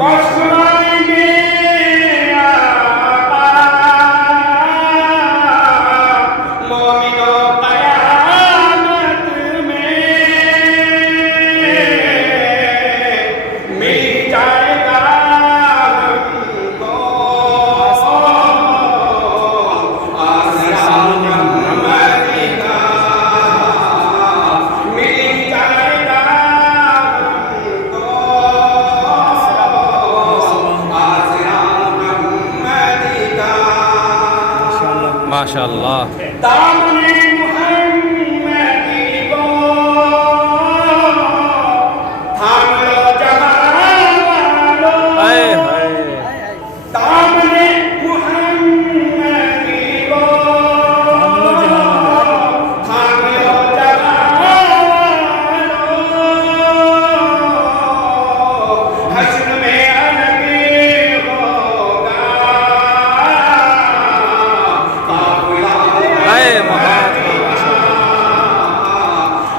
पछताएंगे आका, मोमिनो क़यामत में मिल जाएगा हमको आसरा मोहम्मदी का, मिल जाएगा हमको आसरा मोहम्मदी का। माशाअल्लाह। दामने मुहम्मदी को थाम लो जहां वालों, हाय हाय। दामने मुहम्मदी को थाम लो जहां वालों, हश्र में अलग होगा काफिला हाय मोहम्मद।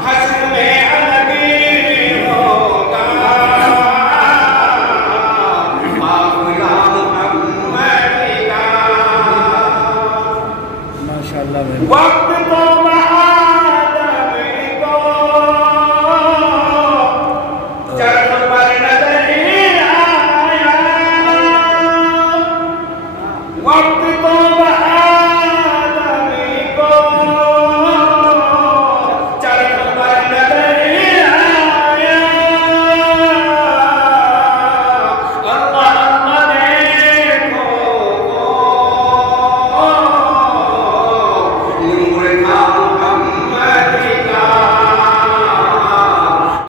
हश्र में अलग होगा काफिला मोहम्मदी का। माशाअल्लाह भाई। वक्त तो महादम को चरण पर नजर आया, वक्त तो